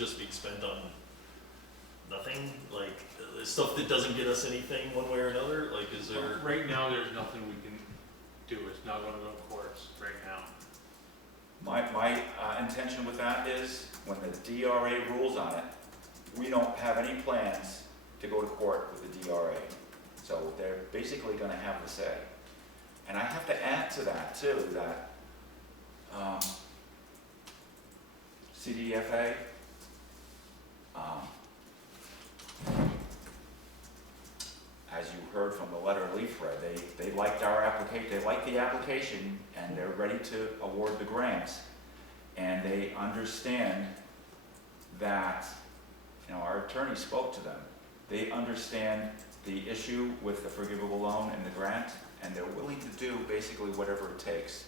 just being spent on nothing? Like, stuff that doesn't get us anything one way or another? Like, is there? Right now, there's nothing we can do. It's not gonna go to courts right now. My intention with that is, when the DRA rules on it, we don't have any plans to go to court with the DRA. So they're basically gonna have the say. And I have to add to that too, that CDFA, as you heard from the letter Leaf read, they liked our application, they liked the application, and they're ready to award the grants. And they understand that, our attorney spoke to them. They understand the issue with the forgivable loan and the grant, and they're willing to do basically whatever it takes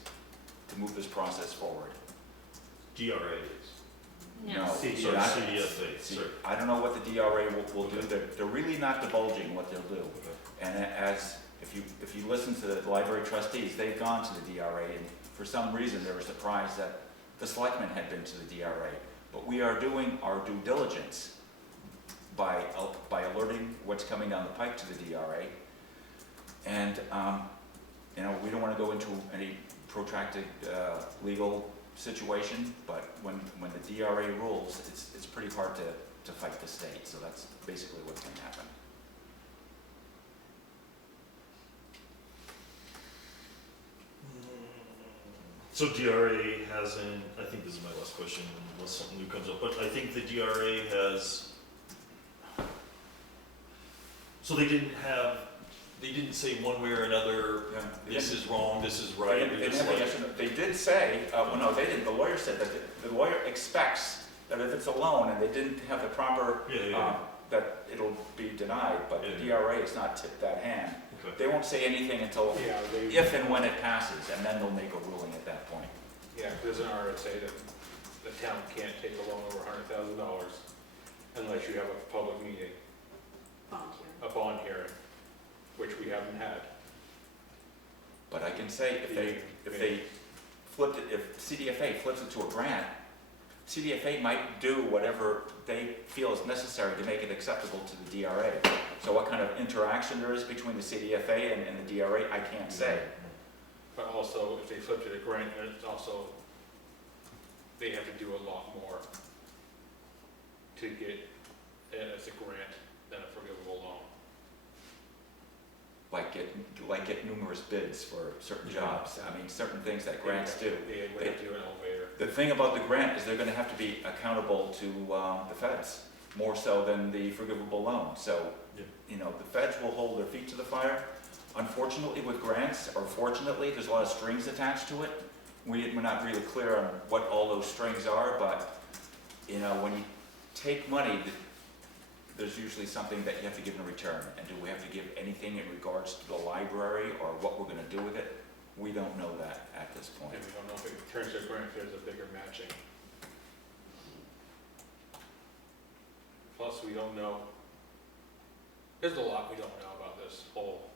to move this process forward. DRA is. No, Sorry, so that- CDFA, see, sorry. I don't know what the DRA will do. They're really not divulging what they'll do. And if you listen to the library trustees, they've gone to the DRA, and for some reason they were surprised that the selectmen had been to the DRA. But we are doing our due diligence by alerting what's coming down the pike to the DRA. And we don't want to go into any protracted legal situation, but when the DRA rules, it's pretty hard to fight the state. So that's basically what's going to happen. So DRA hasn't, I think this is my last question unless something new comes up, but I think the DRA has, so they didn't say one way or another, this is wrong, this is right. They did say, well, no, they didn't. The lawyer said that the lawyer expects that if it's a loan and they didn't have the proper, that it'll be denied, but the DRA has not tipped that hand. Okay. They won't say anything until if and when it passes, and then they'll make a ruling at that point. Yeah, there's an RSA that the town can't take a loan over $100,000 unless you have a public meeting, a bond hearing, which we haven't had. But I can say, if they flipped it, if CDFA flips it to a grant, CDFA might do whatever they feel is necessary to make it acceptable to the DRA. So what kind of interaction there is between the CDFA and the DRA, I can't say. But also, if they flip to the grant, it's also, they have to do a lot more to get it as a grant than a forgivable loan. Like get numerous bids for certain jobs. I mean, certain things that grants do. They have to do an elevator. The thing about the grant is they're gonna have to be accountable to the feds, more so than the forgivable loan. So, the feds will hold their feet to the fire. Unfortunately with grants, or fortunately, there's a lot of strings attached to it. We're not really clear on what all those strings are, but, when you take money, there's usually something that you have to give in return. And do we have to give anything in regards to the library or what we're gonna do with it? We don't know that at this point. And we don't know if it turns to a grant, if there's a bigger matching. Plus, we don't know, there's a lot we don't know about this whole,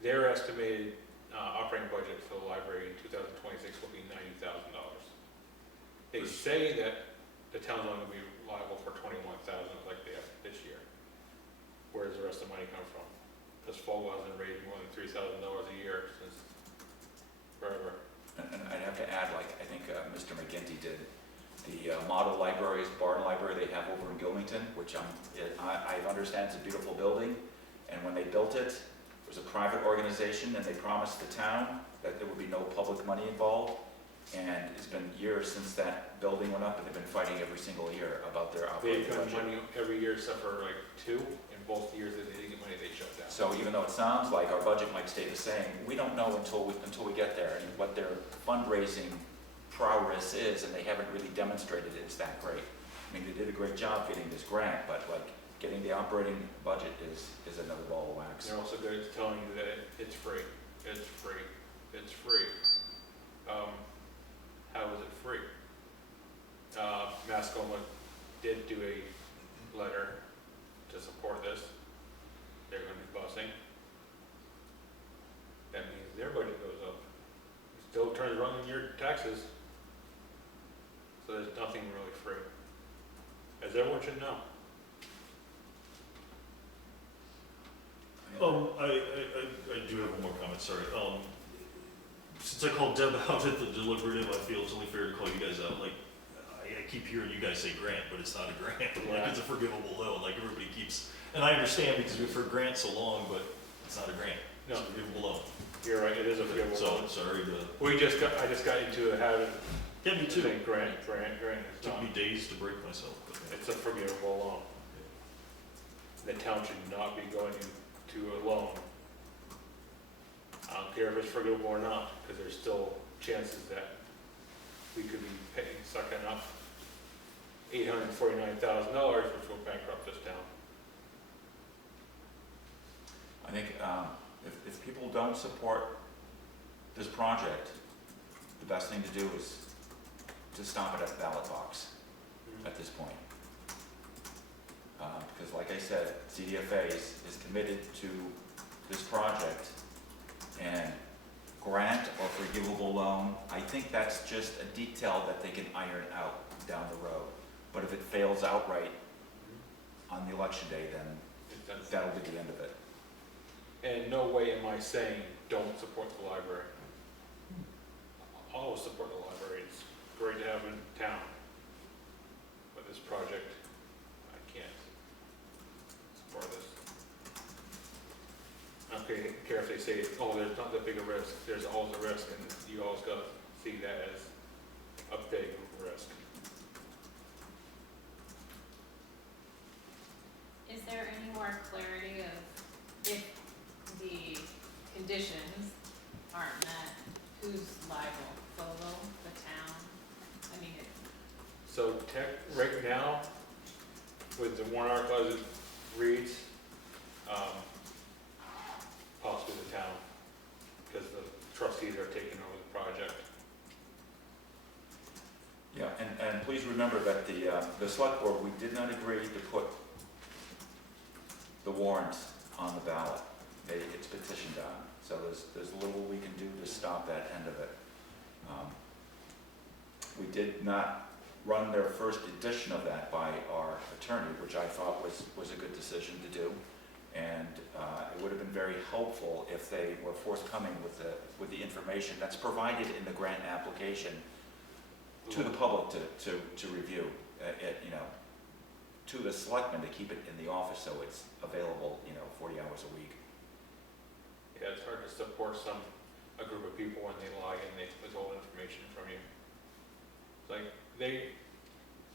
their estimated operating budget for the library in 2026 will be $90,000. They say that the town's only going to be liable for $21,000 like they have this year. Where does the rest of the money come from? Because Fogle hasn't raised more than $3,000 a year since forever. And I'd have to add, like, I think Mr. McGinty did, the model libraries, barn library they have over in Gilmington, which I understand is a beautiful building. And when they built it, it was a private organization, and they promised the town that there would be no public money involved. And it's been years since that building went up, and they've been fighting every single year about their operating They've budget. got money every year except for like 2, and both years that they didn't get money, they shut down. So even though it sounds like our budget might stay the same, we don't know until we get there and what their fundraising prowess is, and they haven't really demonstrated it's that great. I mean, they did a great job getting this grant, but like getting the operating budget is another ball of wax. They're also good at telling you that it's free, it's free, it's free. How is it free? Mascoma did do a letter to support this. They're going to be busing. That means their budget goes up. It still turns around in your taxes. So there's nothing really free. Because everyone should know. I do have one more comment, sorry. Since I called Deb out at the deliberative, I feel it's only fair to call you guys out. Like, I keep hearing you guys say grant, but it's not a grant. Yeah. Like, it's a forgivable loan, like everybody keeps, and I understand because we've heard grant so long, but it's not a grant. It's No. a forgivable loan. You're right, it is a forgivable So, loan. sorry to, I just got into the habit yeah, me of too. saying grant, it's Took not. me days to break myself, but It's a forgivable loan. The town should not be going into a loan. I don't care if it's forgivable or not, because there's still chances that we could be paying, sucking up $849,000, which will bankrupt this town. I think if people don't support this project, the best thing to do is to stop it at the ballot box at this point. Because like I said, CDFA is committed to this project, and grant or forgivable loan, I think that's just a detail that they can iron out down the road. But if it fails outright on the election day, then It's- that'll be the end of it. And in no way am I saying don't support the library. Always support the library, it's great to have in town. But this project, I can't support this. I don't care if they say, oh, there's not that big a risk, there's always a risk, and you always gotta see that as a big risk. Is there any more clarity of if the conditions aren't met, who's liable? Fogo, the town? I mean, So right now, with the warrant article as it reads, possibly the town, because the trustees are taking over the project. Yeah, and please remember that the select board, we did not agree to put the warrant on the ballot. It's petitioned on, so there's little we can do to stop that end of it. We did not run their first edition of that by our attorney, which I thought was a good decision to do. And it would have been very helpful if they were forthcoming with the information that's provided in the grant application to the public to review, to the selectmen to keep it in the office so it's available, 40 hours a week. Yeah, it's hard to support a group of people when they lie and they withhold information from you. It's like,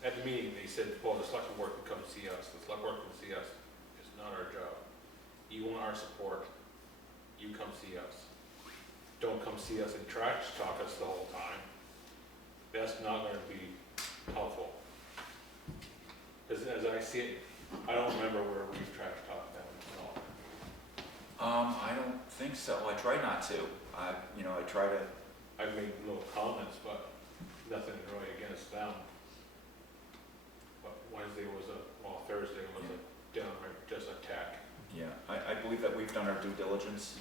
at the meeting, they said, well, the select board can come see us, the select board can see us. It's not our job. You want our support, you come see us. Don't come see us and trash talk us the whole time. That's not gonna be helpful. As I see it, I don't remember where we've trash talked them at all. I don't think so. I try not to. I try to. I've made little comments, but nothing really against them. But Thursday was a downright just attack. Yeah, I believe that we've done our due diligence.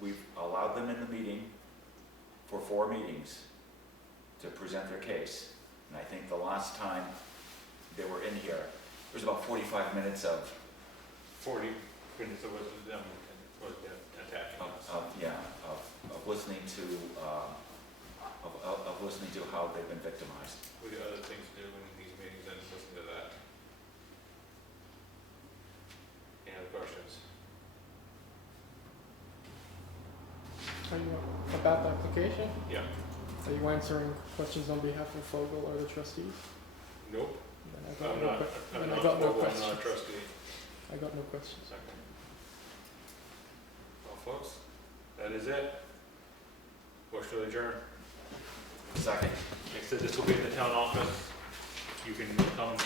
We've allowed them in the meeting for 4 meetings to present their case. And I think the last time they were in here, there was about 45 minutes of 40 minutes it was them attacking us. of listening to listening to how they've been victimized. We got other things to do in these meetings than listen to that. Any other questions? Are you about the application? Yeah. Are you answering questions on behalf of Fogel or the trustees? Nope. Then I I'm got no, not, que- I'm then not, I got no I'm not a questions. trustee. I got no questions. Second. Well, folks, that is it. Motion to adjourn. Second. Like I said, this will be in the town office. You can come